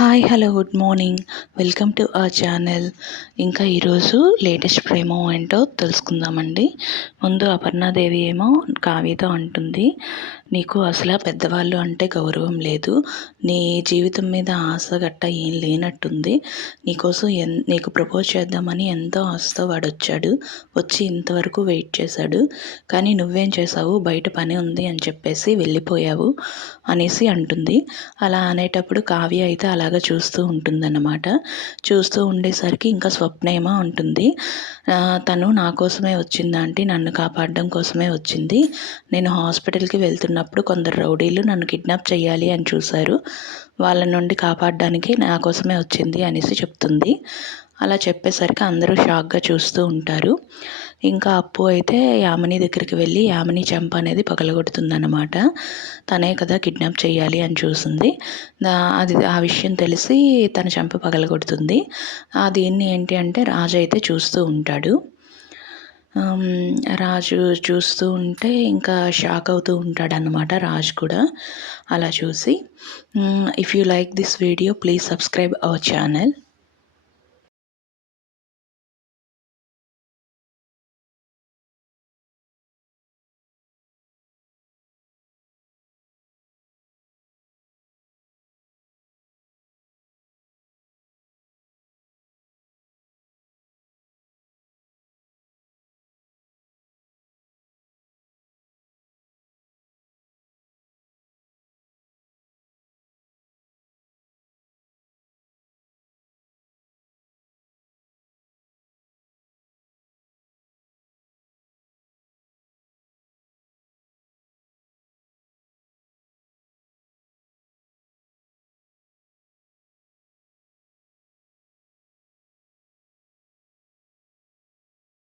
Hi hello good morning. Welcome to our channel. ఇంకా ఈరోజు latest ప్రేమో ఏంటో తెలుసుకుందామండి. ముందు అపర్ణాదేవి ఏమో కావ్యతో అంటుంది. నీకు అసలు పెద్దవాళ్ళు అంటే గౌరవం లేదు. నీ జీవితం మీద ఆశ గట్ట ఏం లేనట్టుంది. నీకోసం ఎన్ నీకు ప్రపోజ్ చేద్దామని ఎంతో ఆశతో వాడు వచ్చాడు వచ్చి ఇంతవరకు వెయిట్ చేశాడు. కానీ నువ్వేం చేసావు బయట పని ఉంది అని చెప్పేసి వెళ్ళిపోయావు అనేసి అంటుంది. అలా అనేటప్పుడు కావ్య అయితే అలాగా చూస్తూ ఉంటుందన్నమాట. చూస్తూ ఉండేసరికి ఇంకా స్వప్నేమో ఉంటుంది తను నా కోసమే వచ్చింది ఆంటీ. నన్ను కాపాడడం కోసమే వచ్చింది. నేను హాస్పిటల్కి ఉన్నప్పుడు కొందరు రౌడీలు నన్ను కిడ్నాప్ చేయాలి అని చూశారు. వాళ్ళ నుండి కాపాడడానికి నా కోసమే వచ్చింది అనేసి చెప్తుంది. అలా చెప్పేసరికి అందరూ షాక్గా చూస్తూ ఉంటారు. ఇంకా అప్పు అయితే యామిని దగ్గరికి వెళ్ళి యామిని చెంప అనేది పగలగొడుతుందన్నమాట. తనే కదా కిడ్నాప్ చేయాలి అని చూసింది. అది ఆ విషయం తెలిసి తన చెంప పగలగొడుతుంది. దీన్ని ఏంటి అంటే రాజు అయితే చూస్తూ ఉంటాడు. రాజు చూస్తూ ఉంటే ఇంకా షాక్ అవుతూ ఉంటాడనమాట రాజు కూడా. అలా చూసి if you like this video please subscribe our channel